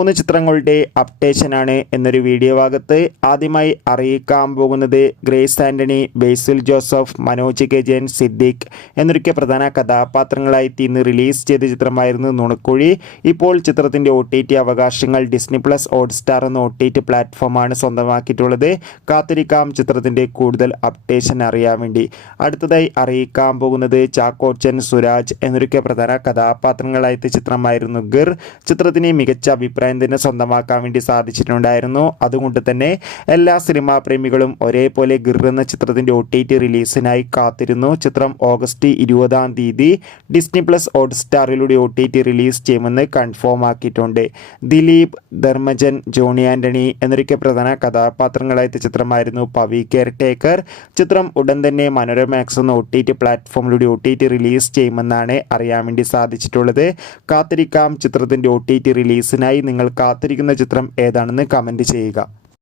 3 ചിത്രങ്ങളുടെ അപ്ഡേഷനാണ് എന്നൊരു വീഡിയോ ഭാഗത്ത് ആദ്യമായി അറിയിക്കാൻ പോകുന്നത്. ഗ്രേസ് ആൻ്റണി, ബേസിൽ ജോസഫ്, മനോജ് കെ ജയൻ, സിദ്ദിഖ് എന്നൊക്കെ പ്രധാന കഥാപാത്രങ്ങളായി ഇന്ന് റിലീസ് ചെയ്ത ചിത്രമായിരുന്നു നുണക്കുഴി. ഇപ്പോൾ ചിത്രത്തിൻ്റെ OTT അവകാശങ്ങൾ ഡിസ്നി പ്ലസ് ഹോട്ട്സ്റ്റാർ എന്ന OTT പ്ലാറ്റ്ഫോമാണ് സ്വന്തമാക്കിയിട്ടുള്ളത്. കാത്തിരിക്കാം ചിത്രത്തിൻ്റെ കൂടുതൽ അപ്ഡേഷൻ അറിയാൻ വേണ്ടി. അടുത്തതായി അറിയിക്കാൻ പോകുന്നത് ചാക്കോച്ചൻ, സുരാജ് എന്നൊക്കെ പ്രധാന കഥാപാത്രങ്ങളായിട്ട് ചിത്രമായിരുന്നു ഗിർ. ചിത്രത്തിന് മികച്ച അഭിപ്രായം തന്നെ സ്വന്തമാക്കാൻ വേണ്ടി സാധിച്ചിട്ടുണ്ടായിരുന്നു. അതുകൊണ്ട് തന്നെ എല്ലാ സിനിമാ പ്രേമികളും ഒരേപോലെ ഗിർ എന്ന ചിത്രത്തിൻ്റെ OTT റിലീസിനായി കാത്തിരുന്നു. ചിത്രം ഓഗസ്റ്റ് 20 ഡിസ്നി പ്ലസ് ഹോട്ട്സ്റ്റാറിലൂടെ OTT റിലീസ് ചെയ്യുമെന്ന് കൺഫേം ആക്കിയിട്ടുണ്ട്. ദിലീപ്, ധർമ്മജൻ, ജോണി ആൻ്റണി എന്നൊക്കെ പ്രധാന കഥാപാത്രങ്ങളായിട്ട് ചിത്രമായിരുന്നു പവി കെയർ ടേക്കർ. ചിത്രം ഉടൻ തന്നെ മനോരമാക്സ് എന്ന OTT പ്ലാറ്റ്ഫോമിലൂടെ OTT റിലീസ് ചെയ്യുമെന്നാണ് അറിയാൻ വേണ്ടി സാധിച്ചിട്ടുള്ളത്. കാത്തിരിക്കാം ചിത്രത്തിൻ്റെ OTT റിലീസിനായി. നിങ്ങൾ കാത്തിരിക്കുന്ന ചിത്രം ഏതാണെന്ന് കമൻറ്റ് ചെയ്യുക.